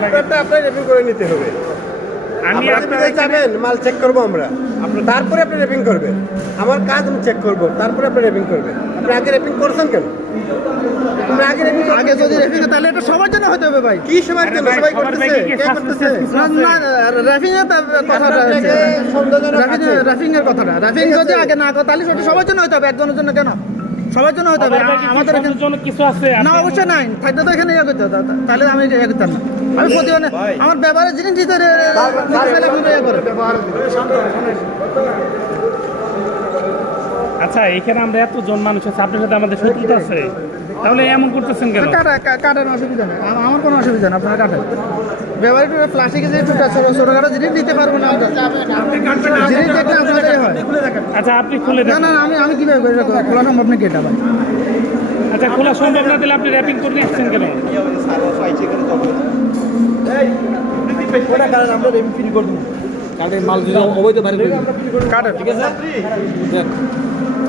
আপনারটা আপনার রেপিং করে নিতে হবে আমি আপনারা যাবেন মাল চেক আমরা তারপরে আপনি করবেন আমার কাজ আমি চেক করবো তারপরে আপনি রেপিং করবেন আপনি আগে করছেন কেন আগে আগে যদি রেফিং তাহলে এটা সবার জন্য হতে হবে ভাই কি সবার জন্য সবাই করতেছে কে করতেছে না এর কথাটা রেপিং কথাটা যদি আগে না করে তাহলে সেটা সবার জন্য হতে হবে একজনের জন্য কেন সবার জন্য হতে হবে আমাদের জন্য কিছু আছে না অবশ্যই নাই থাকলে তো এখানে ইয়ে করতে হতো তাহলে আমি ইয়ে করতাম আমি প্রতি মানে আমার ব্যবহারের জিনিস দিতে আচ্ছা এখানে আমরা এতজন মানুষ আছে আপনার সাথে আমাদের শত্রুতা আছে তাহলে এমন করতেছেন কেন কাটা কাটার অসুবিধা নেই আমার কোনো অসুবিধা নেই আপনারা কাটেন ব্যবহার ব্যবহারিক প্লাস্টিক যে টুকটা ছোটো ছোটখাটো জিনিস নিতে পারবো না জিনিস দেখলে আপনাদের হয় আচ্ছা আপনি খুলে না না আমি আমি কীভাবে খোলা সম্ভব নাকি এটা ভাই আচ্ছা খোলা সম্ভব না দিলে আপনি র্যাপিং করে আসছেন কেন আমরা ফ্রি করে দেবো কারণ মাল যদি অবৈধ বাইরে কাটা ঠিক আছে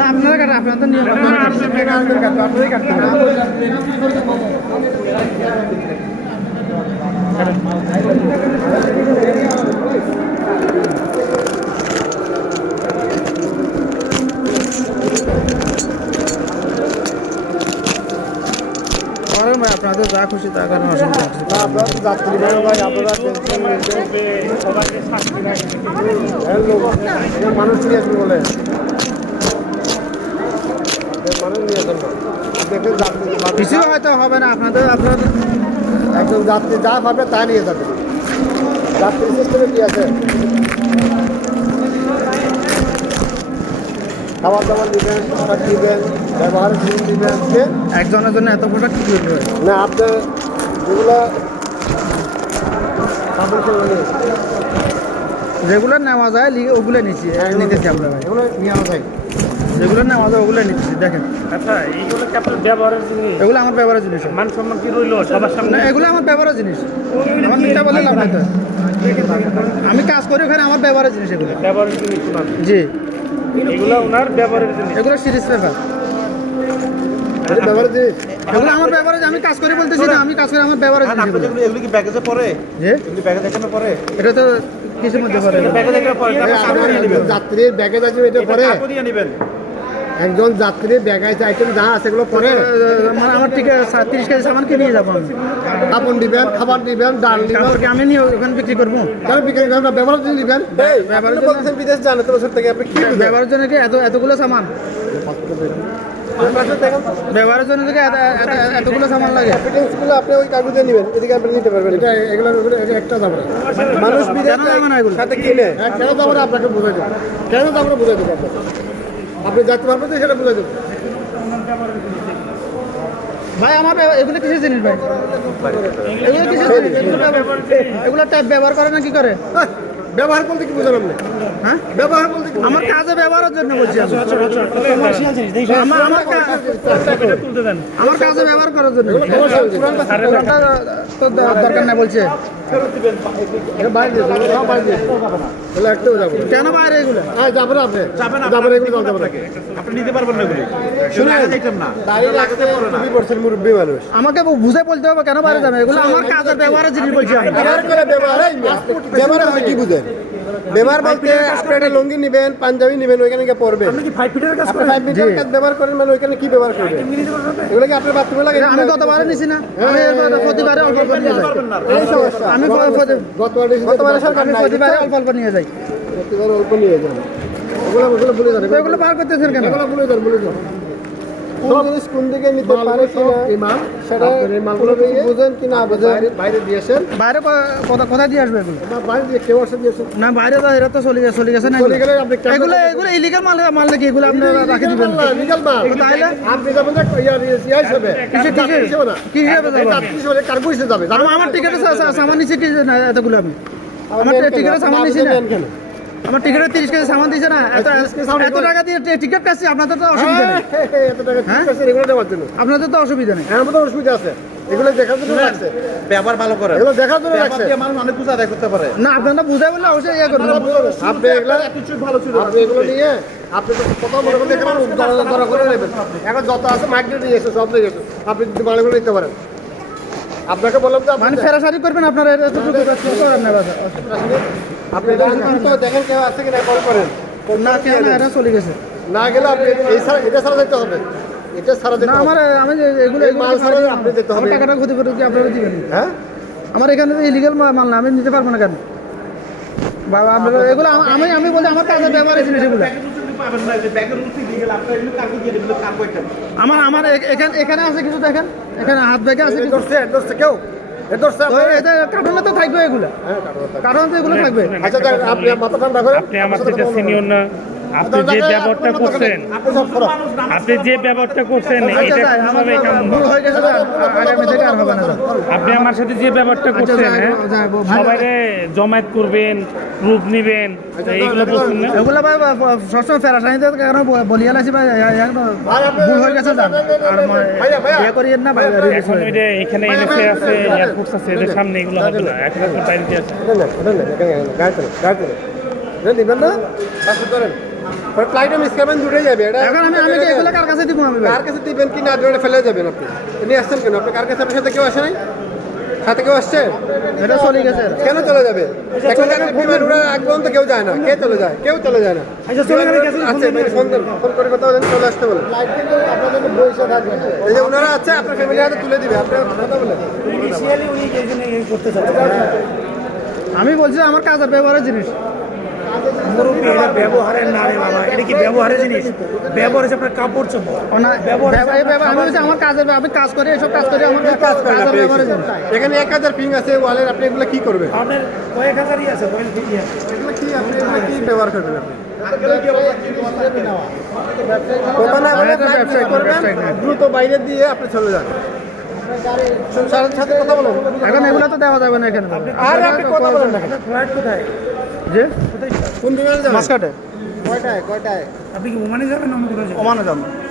না আপনারা কাটা আপনার তো নিয়ম আপনাদের কাটতে আপনাদের যা খুশি তা কারণ অসুবিধা আপনারা মানুষ বলে কিছু হয়তো হবে না আপনাদের আপনার একদম যাত্রী যা পাবে তা নিয়ে যাবে যাত্রী সিস্টেমে কি আছে খাবার দাবার দিবেন পোশাক দিবেন ব্যবহারের একজনের জন্য এত বড় কি করবে না আপনার যেগুলো যেগুলো নেওয়া যায় ওগুলো নিচ্ছি হ্যাঁ, নিতেছি আমরা ভাই এগুলো নেওয়া যায় যেগুলো না আমাদের ওগুলো নিচ্ছি দেখেন আচ্ছা এইগুলো কি আপনার ব্যবহারের জিনিস এগুলো আমার ব্যবহারের জিনিস মান সম্মান কি রইলো সবার সামনে না এগুলো আমার ব্যবহারের জিনিস আমার মিথ্যা বলে লাভ নাই আচ্ছা, আমি কাজ করি ওখানে আমার ব্যবহারের জিনিস এগুলো ব্যবহারের জিনিস জি এগুলো ওনার ব্যবহারের জিনিস এগুলো সিরিজ পেপার এগুলো আমার ব্যাপারে আমি কাজ করি বলতেছি না আমি কাজ করি আমার ব্যাপারে এগুলো কি প্যাকেজে পড়ে এগুলো প্যাকেজ এখানে পড়ে এটা তো কিছু মধ্যে পড়ে যাত্রীর ব্যাগেজ আছে এটা পরে একজন যাত্রী ব্যাগাইজ আইটেম যা আছে এগুলো পরে মানে আমার ঠিক তিরিশ কেজি সামান কিনে যাবো আমি কাপড় দিবেন খাবার দিবেন ডাল দিবেন আমি নিয়ে ওখানে বিক্রি করবো তাহলে বিক্রি করবেন ব্যবহার জন্য দিবেন ব্যবহারের জন্য বিদেশ জানে তো বছর থেকে আপনি কি ব্যবহারের জন্য এত এতগুলো সামান ব্যবহারের জন্য থেকে এতগুলো সামান লাগে আপনি ওই কাগজে নেবেন এদিকে আপনি নিতে পারবেন এটা এগুলো একটা দাবরা মানুষ বিদেশ সাথে কিনে হ্যাঁ, কেন দাবরা আপনাকে বোঝাই দেবো কেন দাবরা বোঝাই দেবো আপনি যাতে পারবেন তো সেটা বলে দেবো ভাই আমার এগুলো কিসের জিনিস ভাই এগুলো কিসের জিনিস এগুলো ট্যাপ ব্যবহার করে না কি করে ব্যবহার করতে কি বুঝলাম না হ্যাঁ ব্যবহার আমার কাজে ব্যবহারের জন্য বলছি আমার কাজে ব্যবহার করার জন্য দরকার নাই বলছে কেন বাইরে আমাকে বুঝে বলতে হবে কেন বাইরে যাবে এগুলো হ্যাঁ, আমার কাজের ব্যবহারের জিনিস বলছি ব্যবহার কি বুঝে ব্যবহার বলতে আপনি একটা লুঙ্গি নেবেন পাঞ্জাবি নেবেন ওইখানে গিয়ে পরবে আপনি কি 5 ফিটের কাজ করেন 5 ফিটের কাজ ব্যবহার করেন মানে ওইখানে কি ব্যবহার করবেন এগুলো কি আপনার বাথরুমে লাগে আমি গতবারে নিছি না আমি হ্যাঁ, হ্যাঁ, প্রতিবারে হ্যাঁ, অল্প অল্প নিয়ে যাই এই সমস্যা আমি গতবারে গতবারে সরকার প্রতিবারে অল্প অল্প নিয়ে যাই প্রতিবারে অল্প নিয়ে যাই ওগুলো ওগুলো ভুলে যান এগুলো বার করতেছেন কেন এগুলো ভুলে যান ভুলে যান কোন জিনিস কোন দিকে নিতে পারে কিনা ইমাম সেটা মালগুলো বুঝেন কি না বুঝেন বাইরে দিয়েছেন বাইরে কোথায় দিয়ে আসবে এগুলো বাইরে দিয়ে কেউ আসে দিয়েছেন না বাইরে তো এরা তো চলে কি হিসেবে যাবেন আপনি সরে আমার টিকিট আছে আমার নিচে এতগুলো আমি আমার টিকিট আছে আমার নিচে আমার টিকিটের তিরিশ কেজি সামান দিয়েছে না এত এত টাকা দিয়ে টিকিট কাটছি আপনাদের তো অসুবিধা হ্যাঁ, নেই হ্যাঁ, হ্যাঁ, এত টাকা আপনাদের তো অসুবিধা নেই আমার অসুবিধা আছে এগুলো দেখার ব্যাপার ভালো করে এগুলো দেখার জন্য মানুষ করতে পারে না আপনারা বুঝাই বললে অবশ্যই ইয়ে করবেন ভালো এগুলো নিয়ে আপনি বড় করে নেবেন এখন যত আছে সব পারেন আপনাকে বললাম যে মানে করবেন আপনারা আপনার দেখেন কেউ কল করেন না কেন আচ্ছা, এটা চলে গেছে না গেলে আপনি এই এটা হবে এটা আমার আমি এগুলো মাল ছাড়া হবে ক্ষতি করে আপনারা হ্যাঁ আমার এখানে ইলিগাল মাল না আমি নিতে পারবো না কেন এগুলো আমি আমি বলি আমার কাজে ব্যবহার আমার আমার এখানে এখানে আছে কিছু দেখেন এখানে হাত ব্যাগে আছে কেউ কারণে তো থাকবে এগুলো হ্যাঁ, কারণে তো এগুলো হ্যাঁ, থাকবে আচ্ছা আপনি মাথা ঠান্ডা করেন আপনি আমার সিনিয়র না আপনি যে ব্যবহারটা করছেন আপনি যে ব্যবহারটা করছেন এটা আচ্ছা, কিভাবে আচ্ছা, ভুল হয়ে গেছে আচ্ছা, আপনি আমার সাথে যে ব্যবহারটা করছেন হ্যাঁ, সবাই জমায়েত করবেন গ্রুপ নিবেন এইগুলো বলছেন না কারণ বলিয়া লাগছে ভাই ভুল হয়ে গেছে আর ইয়ে করিয়েন না ভাই ইয়ে এখন এখানে এনএসএ আছে এয়ারফোর্স আছে আছে না না মানে প্লাইটম স্ক্যামেন দূরে যাবে এটা আমি কার কাছে আমি কার কাছে দিবেন কি না দূরে ফেলে যাবেন আপনি আসছেন কেন আপনি কার কাছে আপনার সাথে কেউ আসে নাই সাথে কেউ আসছে এটা চলে গেছে কেন চলে যাবে এখন বিমান উড়ার আগ পর্যন্ত কেউ যায় না কে চলে যায় কেউ চলে যায় না আচ্ছা, চলে গেলে আসতে এই যে ওনারা আছে তুলে দিবে বলেন আমি বলছি আমার কাজ ব্যবহারের জিনিস মুরব্বী এটা ব্যবহারের না রে বাবা এটা কি ব্যবহারের জিনিস ব্যবহার হচ্ছে আপনার কাপড় চোপড় আমি বলছি আমার কাজের আমি কাজ করি এসব কাজ করি আমার কাজ করি এখানে এক হাজার পিং আছে ওয়ালের আপনি এগুলো কি করবেন আপনার কয়েক হাজারই আছে এগুলো কি আপনি ব্যবহার করবেন আপনি দ্রুত বাইরে দিয়ে আপনি চলে যান সাথে কথা বলুন এখন এগুলো তো দেওয়া যাবে না এখানে আর আপনি কথা কোথায় কোন বিমানে যাবেন মাসকাটে কয়টায় কয়টায় আপনি কি ওমানে যাবেন ওমানে যাবেন ওমানে যাবেন